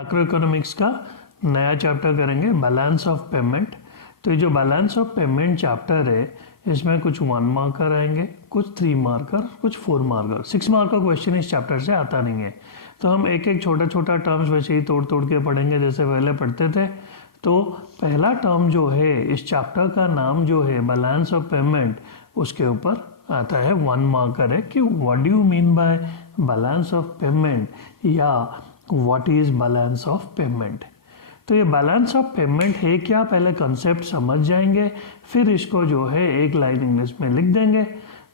Macro economics का नया chapter करेंगे बैलेंस ऑफ पेमेंट। तो ये जो बैलेंस ऑफ पेमेंट चैप्टर है इसमें कुछ 1 मार्कर आएंगे, कुछ 3 मार्कर, कुछ 4 मार्कर। 6 मार्क का क्वेश्चन इस चैप्टर से आता नहीं है। तो हम एक एक छोटा छोटा टर्म्स वैसे ही तोड़ तोड़ के पढ़ेंगे जैसे पहले पढ़ते थे। तो पहला टर्म जो है इस चैप्टर का नाम जो है बैलेंस ऑफ पेमेंट, उसके ऊपर आता है 1 मार्कर है कि what do you mean by balance of payment या what is balance of payment. तो ये बैलेंस ऑफ पेमेंट है क्या, पहले कंसेप्ट समझ जाएंगे, फिर इसको जो है एक लाइन इंग्लिश में लिख देंगे।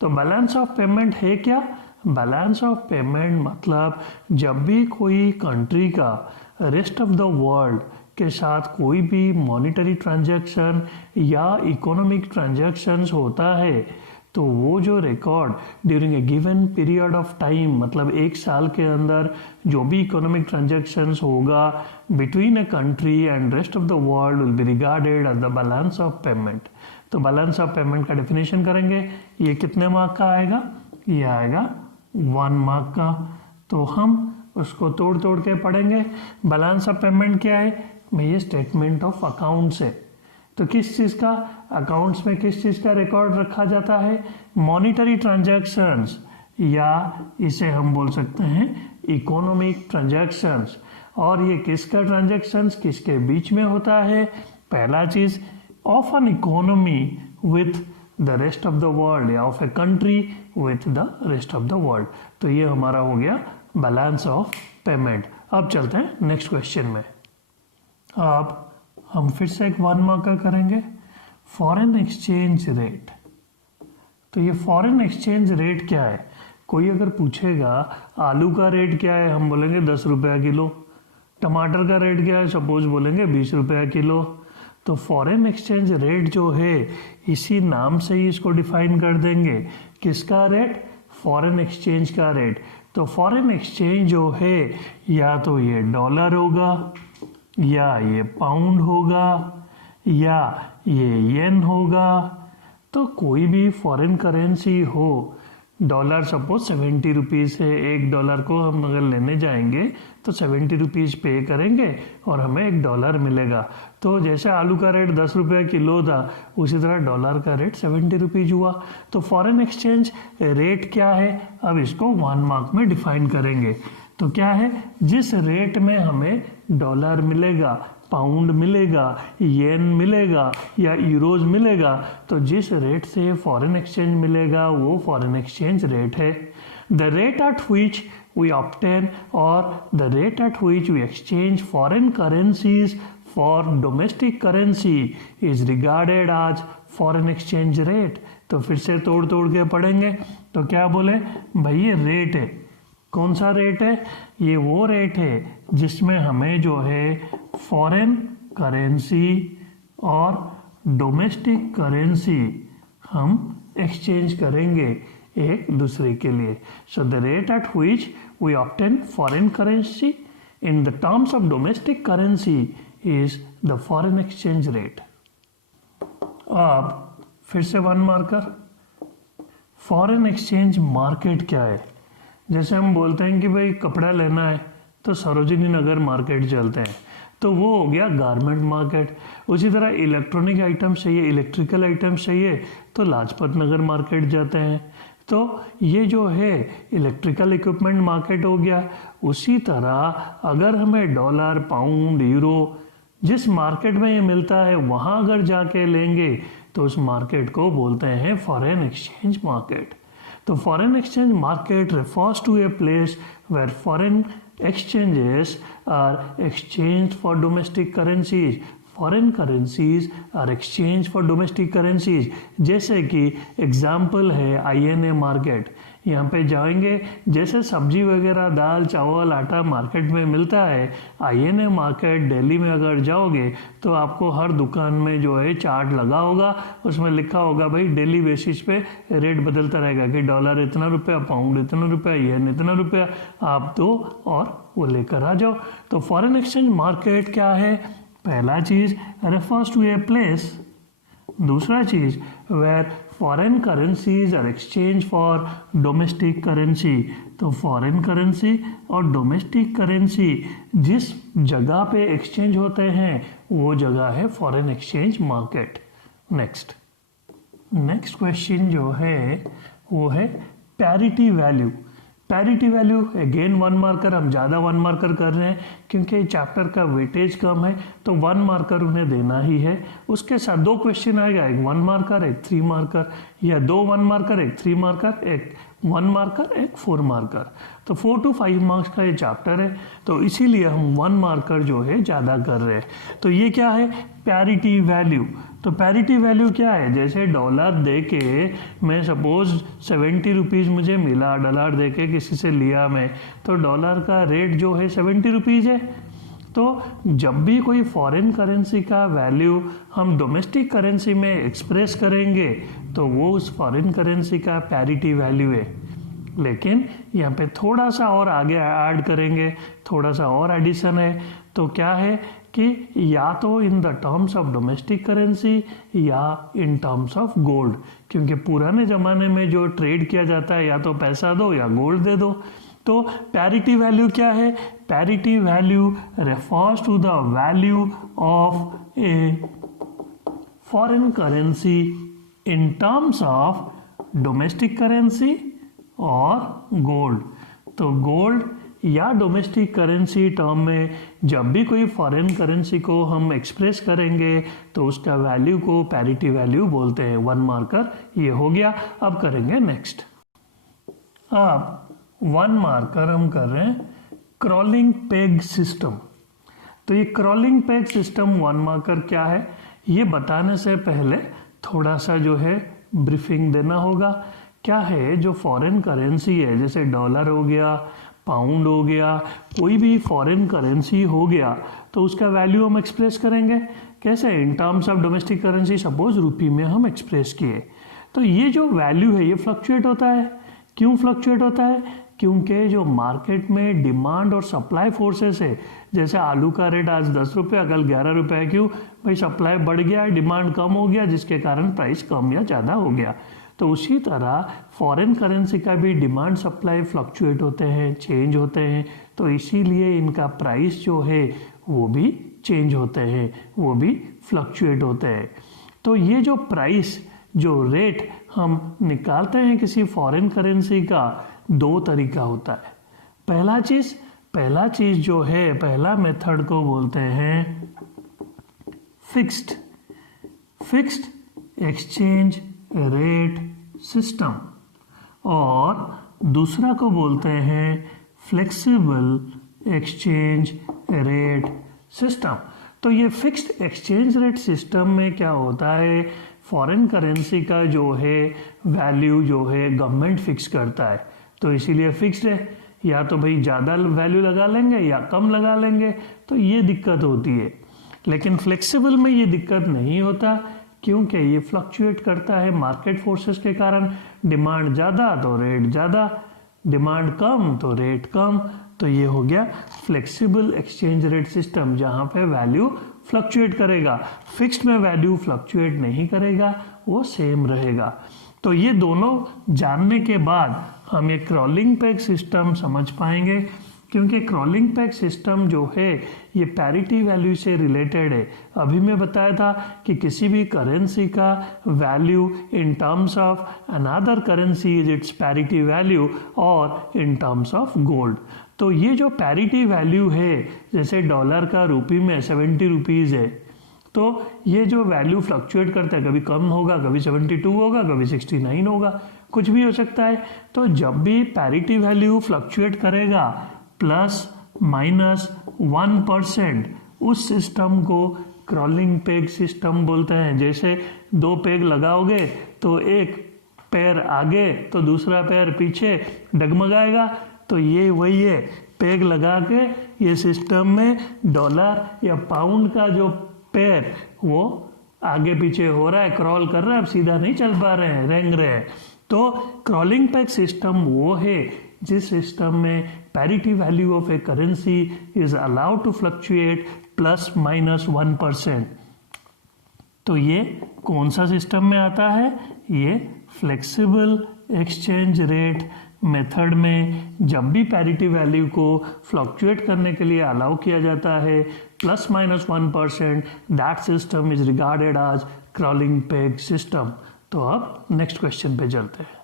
तो बैलेंस ऑफ पेमेंट है क्या, बैलेंस ऑफ पेमेंट मतलब जब भी कोई कंट्री का रेस्ट ऑफ द वर्ल्ड के साथ कोई भी मॉनिटरी ट्रांजैक्शन या इकोनॉमिक ट्रांजैक्शंस होता है तो वो जो record during a given period of time, मतलब एक साल के अंदर जो भी इकोनॉमिक ट्रांजैक्शंस होगा between a country and rest of the world will be regarded as the balance of payment. तो बैलेंस ऑफ पेमेंट का डेफिनेशन करेंगे। ये कितने मार्क का आएगा, ये आएगा 1 मार्क का। तो हम उसको तोड़ तोड़ के पढ़ेंगे। बैलेंस ऑफ पेमेंट क्या है भाई, ये स्टेटमेंट ऑफ अकाउंट्स है। तो किस चीज़ का, अकाउंट्स में किस चीज़ का रिकॉर्ड रखा जाता है, मॉनिटरी ट्रांजैक्शंस, या इसे हम बोल सकते हैं इकोनॉमिक ट्रांजैक्शंस। और ये किसका ट्रांजैक्शंस किसके बीच में होता है, पहला चीज़ of an economy with the rest of the world या of a country with the rest of the world. तो ये हमारा हो गया बैलेंस ऑफ पेमेंट। अब चलते हैं नेक्स्ट क्वेश्चन में। अब हम फिर से एक 1 मार्कर करेंगे, फॉरेन एक्सचेंज रेट। तो ये फॉरेन एक्सचेंज रेट क्या है, कोई अगर पूछेगा आलू का रेट क्या है, हम बोलेंगे 10 रुपया किलो। टमाटर का रेट क्या है, सपोज बोलेंगे 20 रुपया किलो। तो फॉरेन एक्सचेंज रेट जो है इसी नाम से ही इसको डिफाइन कर देंगे। किसका रेट, फॉरेन एक्सचेंज का रेट। तो फॉरेन एक्सचेंज जो है या तो ये डॉलर होगा, या ये पाउंड होगा, या ये येन होगा। तो कोई भी फॉरेन करेंसी हो, डॉलर सपोज 70 रुपीज़ है, $1 को हम अगर लेने जाएंगे तो 70 रुपीज़ पे करेंगे और हमें $1 मिलेगा। तो जैसे आलू का रेट 10 रुपया किलो था उसी तरह डॉलर का रेट 70 रुपीज़ हुआ। तो फॉरेन एक्सचेंज रेट क्या है, अब इसको 1 मार्क में डिफाइन करेंगे। तो क्या है, जिस रेट में हमें डॉलर मिलेगा, पाउंड मिलेगा, येन मिलेगा या यूरोज मिलेगा, तो जिस रेट से फॉरेन एक्सचेंज मिलेगा वो फॉरेन एक्सचेंज रेट है। The rate at which we obtain और the rate at which we exchange foreign currencies for domestic currency is regarded as foreign exchange rate. तो फिर से तोड़ तोड़ के पढ़ेंगे। तो क्या बोले भाई, ये रेट है, कौन सा रेट है, ये वो रेट है जिसमें हमें जो है फॉरेन करेंसी और डोमेस्टिक करेंसी हम एक्सचेंज करेंगे एक दूसरे के लिए। So the rate at which we obtain foreign currency in the terms of domestic currency is the foreign exchange rate. अब फिर से 1 मार्कर, फॉरेन एक्सचेंज मार्केट क्या है। जैसे हम बोलते हैं कि भाई कपड़ा लेना है तो सरोजिनी नगर मार्केट चलते हैं, तो वो हो गया गारमेंट मार्केट। उसी तरह इलेक्ट्रॉनिक आइटम्स चाहिए, इलेक्ट्रिकल आइटम्स चाहिए तो लाजपत नगर मार्केट जाते हैं। तो ये जो है इलेक्ट्रिकल इक्विपमेंट मार्केट हो गया। उसी तरह अगर हमें डॉलर, पाउंड, यूरो जिस मार्केट में ये मिलता है वहाँ अगर जाके लेंगे तो उस मार्केट को बोलते हैं फॉरेन एक्सचेंज मार्केट। तो foreign exchange market refers to a place where foreign exchanges are exchanged for domestic currencies. Foreign currencies are exchanged for domestic currencies. जैसे कि एग्जाम्पल है INA मार्केट। यहाँ पे जाएंगे, जैसे सब्जी वगैरह दाल चावल आटा मार्केट में मिलता है, INA मार्केट दिल्ली में अगर जाओगे तो आपको हर दुकान में जो है चार्ट लगा होगा, उसमें लिखा होगा भाई डेली बेसिस पे रेट बदलता रहेगा कि डॉलर इतना रुपया, पाउंड इतना रुपया, येन इतना रुपया, आप दो और वो लेकर आ जाओ। तो फॉरेन एक्सचेंज मार्केट क्या है, पहला चीज़ रेफर्स टू ए प्लेस, दूसरा चीज़ where foreign currencies are exchange for domestic currency. तो फॉरेन करेंसी और डोमेस्टिक करेंसी जिस जगह पे एक्सचेंज होते हैं वो जगह है foreign exchange market. Next question जो है वो है parity value. Parity value again 1 marker, हम ज़्यादा 1 मार्कर कर रहे हैं क्योंकि चैप्टर का वेटेज कम है तो 1 मार्कर उन्हें देना ही है। उसके साथ 2 क्वेश्चन आएगा, एक 1 मार्कर एक 3 मार्कर, या 2 1 मार्कर एक 3 मार्कर, एक 1 मार्कर एक 4 मार्कर। तो 4 to 5 मार्क्स का ये चैप्टर है तो इसीलिए हम 1 मार्कर जो है ज़्यादा कर रहे हैं। तो ये क्या है, पैरिटी वैल्यू। तो पैरिटी वैल्यू क्या है, जैसे डॉलर दे के मैं सपोज 70 रुपीज़ मुझे मिला, डॉलर दे के किसी से लिया मैं, तो डॉलर का रेट जो है 70 रुपीज़ है। तो जब भी कोई फॉरेन करेंसी का वैल्यू हम डोमेस्टिक करेंसी में एक्सप्रेस करेंगे तो वो उस फॉरेन करेंसी का पैरिटी वैल्यू है। लेकिन यहाँ पे थोड़ा सा और आगे ऐड करेंगे, थोड़ा सा और एडिशन है। तो क्या है कि या तो इन the terms of domestic currency या इन टर्म्स ऑफ गोल्ड, क्योंकि पुराने ज़माने में जो ट्रेड किया जाता है या तो पैसा दो या गोल्ड दे दो। तो पैरिटी वैल्यू क्या है, parity value refers to the value of a foreign currency in terms of domestic currency और गोल्ड। तो गोल्ड या डोमेस्टिक करेंसी टर्म में जब भी कोई फॉरेन करेंसी को हम एक्सप्रेस करेंगे तो उसका वैल्यू को पैरिटी वैल्यू बोलते हैं। 1 मार्कर ये हो गया। अब करेंगे नेक्स्ट। अब 1 मार्कर हम कर रहे हैं क्रॉलिंग पेग सिस्टम। तो ये क्रॉलिंग पेग सिस्टम 1 मार्कर क्या है ये बताने से पहले थोड़ा सा जो है ब्रीफिंग देना होगा। क्या है, जो फॉरेन करेंसी है जैसे डॉलर हो गया, पाउंड हो गया, कोई भी फॉरेन करेंसी हो गया तो उसका वैल्यू हम एक्सप्रेस करेंगे कैसे, in terms of domestic currency. Suppose rupee में हम एक्सप्रेस किए तो ये जो वैल्यू है ये फ्लक्चुएट होता है। क्यों फ्लक्चुएट होता है, क्योंकि जो मार्केट में डिमांड और सप्लाई फोर्सेस है, जैसे आलू का रेट आज 10 रुपये कल 11 रुपये है, क्यों भाई सप्लाई बढ़ गया, डिमांड कम हो गया, जिसके कारण प्राइस कम या ज़्यादा हो गया। तो उसी तरह फॉरेन करेंसी का भी डिमांड सप्लाई फ्लक्चुएट होते हैं, चेंज होते हैं। तो इसीलिए इनका प्राइस जो है वो भी चेंज होते हैं, वो भी फ्लक्चुएट होते हैं। तो ये जो प्राइस, जो रेट हम निकालते हैं किसी फॉरेन करेंसी का, 2 तरीका होता है। पहला चीज़ जो है, पहला मेथड को बोलते हैं फिक्स्ड एक्सचेंज रेट सिस्टम और दूसरा को बोलते हैं फ्लेक्सिबल एक्सचेंज रेट सिस्टम। तो ये फिक्स्ड एक्सचेंज रेट सिस्टम में क्या होता है, फॉरेन करेंसी का जो है वैल्यू जो है गवर्नमेंट फिक्स करता है, तो इसीलिए फिक्स्ड है। या तो भाई ज़्यादा वैल्यू लगा लेंगे या कम लगा लेंगे, तो ये दिक्कत होती है। लेकिन फ्लेक्सिबल में ये दिक्कत नहीं होता क्योंकि ये फ्लक्चुएट करता है मार्केट फोर्सेस के कारण। डिमांड ज़्यादा तो रेट ज़्यादा, डिमांड कम तो रेट कम। तो ये हो गया फ्लेक्सिबल एक्सचेंज रेट सिस्टम, जहाँ पे वैल्यू फ्लक्चुएट करेगा। फिक्स्ड में वैल्यू फ्लक्चुएट नहीं करेगा, वो सेम रहेगा। तो ये दोनों जानने के बाद हम ये क्रॉलिंग पेग सिस्टम समझ पाएंगे, क्योंकि क्रॉलिंग पेग सिस्टम जो है ये पैरिटी वैल्यू से रिलेटेड है। अभी मैं बताया था कि किसी भी करेंसी का value in terms of another currency is it's parity value और इन टर्म्स ऑफ गोल्ड। तो ये जो पैरिटी वैल्यू है, जैसे डॉलर का रुपी में 70 रुपीज़ है, तो ये जो वैल्यू फ्लक्चुएट करता है, कभी कम होगा, कभी 72 होगा, कभी 69 होगा, कुछ भी हो सकता है। तो जब भी पैरिटी वैल्यू फ्लक्चुएट करेगा ±1%, उस सिस्टम को क्रॉलिंग पेग सिस्टम बोलते हैं। जैसे 2 पेग लगाओगे तो एक पैर आगे तो दूसरा पैर पीछे डगमगाएगा, तो ये वही है। पेग लगा के ये सिस्टम में डॉलर या पाउंड का जो पैर वो आगे पीछे हो रहा है, क्रॉल कर रहा है, अब सीधा नहीं चल पा रहे हैं, रेंग रहे हैं। तो क्रॉलिंग पेग सिस्टम वो है जिस सिस्टम में parity value of a currency is allowed to fluctuate ±1%। तो ये कौन सा सिस्टम में आता है? ये फ्लेक्सिबल एक्सचेंज रेट मेथड में जब भी पैरिटी वैल्यू को फ्लक्चुएट करने के लिए अलाउ किया जाता है ±1%, that system is regarded as crawling peg system. तो अब नेक्स्ट क्वेश्चन पे चलते हैं।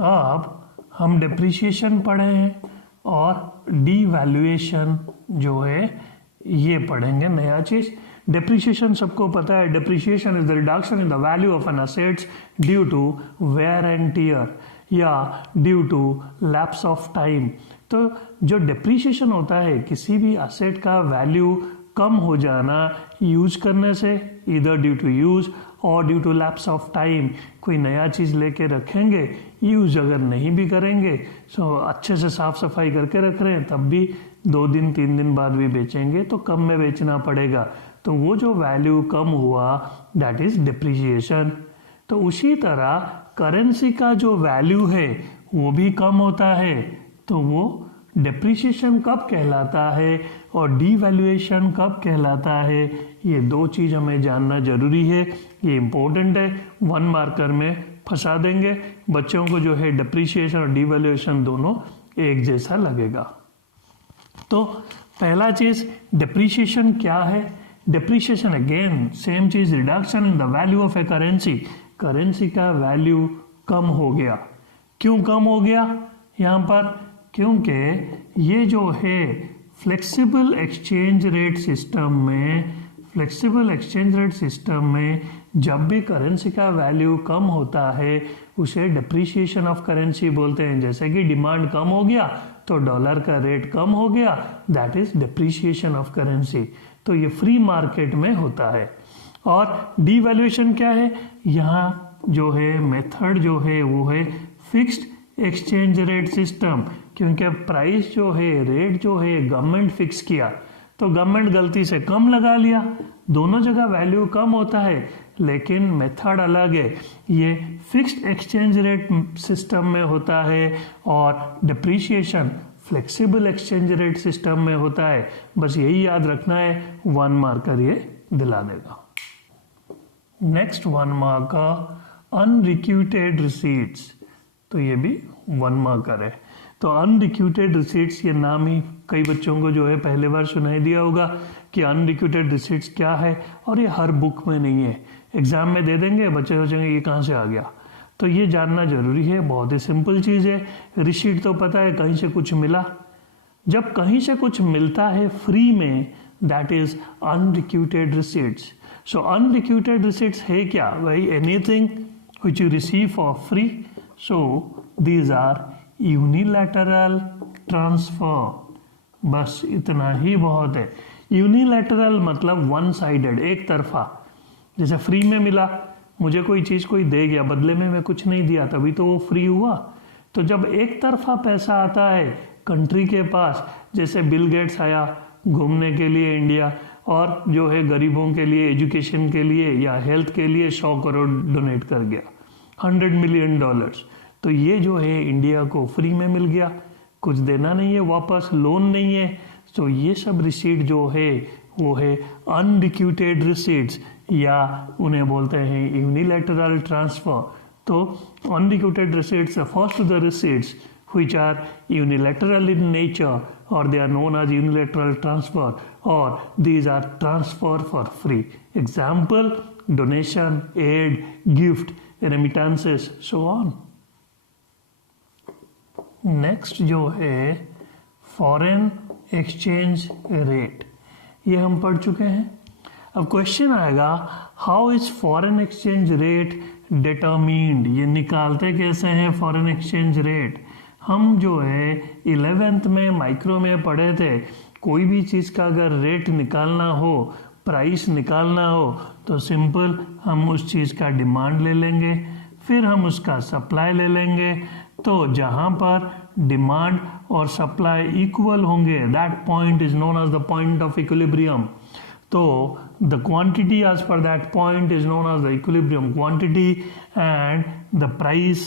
अब हम डिप्रिसिएशन पढ़े हैं और डीवैल्यूएशन जो है ये पढ़ेंगे नया चीज। डिप्रिसिएशन सबको पता है, depreciation is the reduction in the value of an assets due to wear and tear या due to lapse of time. तो जो डिप्रिसिएशन होता है किसी भी असेट का वैल्यू कम हो जाना यूज करने से, इधर ड्यू टू यूज और due to lapse of time. कोई नया चीज़ लेके रखेंगे, यूज अगर नहीं भी करेंगे सो अच्छे से साफ सफाई करके रख रहे हैं तब भी 2 दिन 3 दिन बाद भी बेचेंगे तो कम में बेचना पड़ेगा, तो वो जो वैल्यू कम हुआ दैट इज डिप्रिसिएशन। तो उसी तरह करेंसी का जो वैल्यू है वो भी कम होता है, तो वो डिप्रिसिएशन कब कहलाता है और डीवैल्यूएशन कब कहलाता है, ये 2 चीज़ हमें जानना जरूरी है। ये इम्पोर्टेंट है, 1 मार्कर में फंसा देंगे बच्चों को जो है डिप्रिसिएशन और डीवैल्यूएशन दोनों एक जैसा लगेगा। तो पहला चीज़ डिप्रिसिएशन क्या है? Depreciation again same cheese, reduction in the value of a currency. Currency का वैल्यू कम हो गया। क्यों कम हो गया यहाँ पर? क्योंकि ये जो है फ्लेक्सिबल एक्सचेंज रेट सिस्टम में जब भी करेंसी का वैल्यू कम होता है उसे डिप्रिसिएशन ऑफ करेंसी बोलते हैं। जैसे कि डिमांड कम हो गया तो डॉलर का रेट कम हो गया, that is depreciation of currency. तो ये फ्री मार्केट में होता है। और डीवैल्यूएशन क्या है? यहाँ जो है मेथड जो है वो है फिक्स्ड एक्सचेंज रेट सिस्टम, क्योंकि प्राइस जो है, रेट जो है गवर्नमेंट फिक्स किया तो गवर्नमेंट गलती से कम लगा लिया, दोनों जगह वैल्यू कम होता है लेकिन मेथड अलग है। ये फिक्स्ड एक्सचेंज रेट सिस्टम में होता है और depreciation flexible exchange rate system में होता है। बस यही याद रखना है, 1 मार्कर ये दिला देगा। नेक्स्ट 1 मार्कर अनरिक्यूटेड रिसीट्स, तो ये भी 1 मार्कर है। तो अनरिक्यूटेड रिसीट्स, ये नाम ही कई बच्चों को जो है पहले बार सुनाई दिया होगा कि अनरिक्यूटेड रिसीट्स क्या है, और ये हर बुक में नहीं है। एग्जाम में दे देंगे, बच्चे सोचेंगे ये कहाँ से आ गया, तो ये जानना जरूरी है। बहुत ही सिंपल चीज़ है। रिसीट तो पता है कहीं से कुछ मिला, जब कहीं से कुछ मिलता है फ्री में that is unrequited receipts. So unrequited receipts है क्या? वही anything which you receive for free. So these are unilateral transfer. बस इतना ही बहुत है। यूनिलैटरल मतलब 1 साइडेड, एक तरफा। जैसे फ्री में मिला, मुझे कोई चीज़ कोई दे गया, बदले में मैं कुछ नहीं दिया, तभी तो वो फ्री हुआ। तो जब एक तरफा पैसा आता है कंट्री के पास, जैसे बिल गेट्स आया घूमने के लिए इंडिया और जो है गरीबों के लिए एजुकेशन के लिए या हेल्थ के लिए 100 करोड़ डोनेट कर गया, $100 मिलियन। तो ये जो है इंडिया को फ्री में मिल गया, कुछ देना नहीं है वापस, लोन नहीं है। तो ये सब रिसीट जो है वो है अनरिक्यूटेड रिसीट्स, या उन्हें बोलते हैं यूनिलैटरल ट्रांसफर। तो अनरिक्यूटेड receipts refers to the receipts which are unilateral in nature, or they are known as unilateral transfer, or these are transfer for free. Example, donation, aid, gift, remittances, so on. Next जो है foreign exchange rate, ये हम पढ़ चुके हैं। अब question आएगा how is foreign exchange rate determined, ये निकालते कैसे हैं फॉरेन एक्सचेंज रेट। हम जो है 11th में माइक्रो में पढ़े थे, कोई भी चीज़ का अगर रेट निकालना हो, प्राइस निकालना हो, तो सिंपल हम उस चीज़ का डिमांड ले लेंगे, फिर हम उसका सप्लाई ले लेंगे। तो जहाँ पर डिमांड और सप्लाई इक्वल होंगे, that point is known as the point of equilibrium. तो the quantity as per that point is known as the equilibrium quantity and the price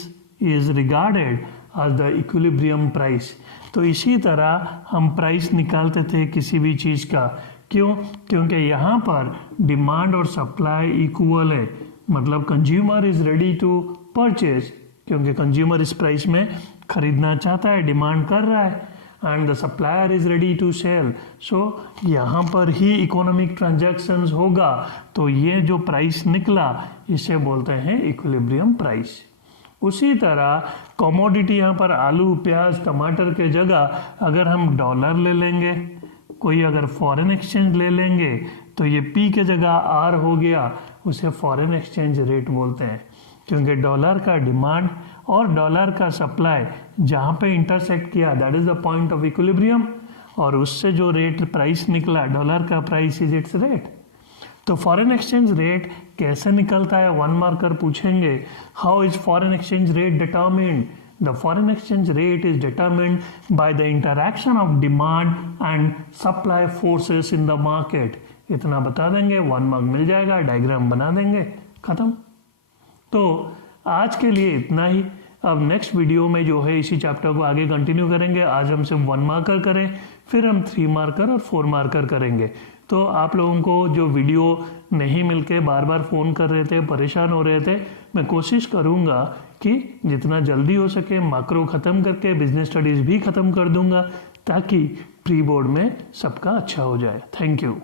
is regarded as the equilibrium price. तो इसी तरह हम price निकालते थे किसी भी चीज़ का, क्यों? क्योंकि यहाँ पर डिमांड और सप्लाई इक्वल है, मतलब consumer is ready to purchase, क्योंकि कंज्यूमर इस प्राइस में खरीदना चाहता है, डिमांड कर रहा है, and the supplier is ready to sell. So यहाँ पर ही इकोनॉमिक ट्रांजैक्शंस होगा, तो ये जो प्राइस निकला इसे बोलते हैं इक्विलिब्रियम प्राइस। उसी तरह कमोडिटी यहाँ पर आलू, प्याज, टमाटर के जगह अगर हम डॉलर ले लेंगे, कोई अगर फॉरेन एक्सचेंज ले लेंगे, तो ये पी के जगह आर हो गया, उसे फॉरेन एक्सचेंज रेट बोलते हैं, क्योंकि डॉलर का डिमांड और डॉलर का सप्लाई जहाँ पे इंटरसेक्ट किया, that is the point of equilibrium, और उससे जो रेट प्राइस निकला, डॉलर का प्राइस इज इट्स रेट। तो फॉरेन एक्सचेंज रेट कैसे निकलता है, 1 मार्कर पूछेंगे। How is foreign exchange rate determined? The foreign exchange rate is determined by the interaction of demand and supply forces in the market. इतना बता देंगे, 1 mark मिल जाएगा, diagram बना देंगे, खत्म। तो आज के लिए इतना ही। अब नेक्स्ट वीडियो में जो है इसी चैप्टर को आगे कंटिन्यू करेंगे। आज हम सिर्फ 1 मार्कर करें, फिर हम 3 मार्कर और 4 मार्कर करेंगे। तो आप लोगों को जो वीडियो नहीं मिलके बार बार फ़ोन कर रहे थे, परेशान हो रहे थे, मैं कोशिश करूँगा कि जितना जल्दी हो सके मैक्रो ख़त्म करके बिजनेस स्टडीज़ भी ख़त्म कर दूँगा, ताकि प्री बोर्ड में सबका अच्छा हो जाए। Thank you.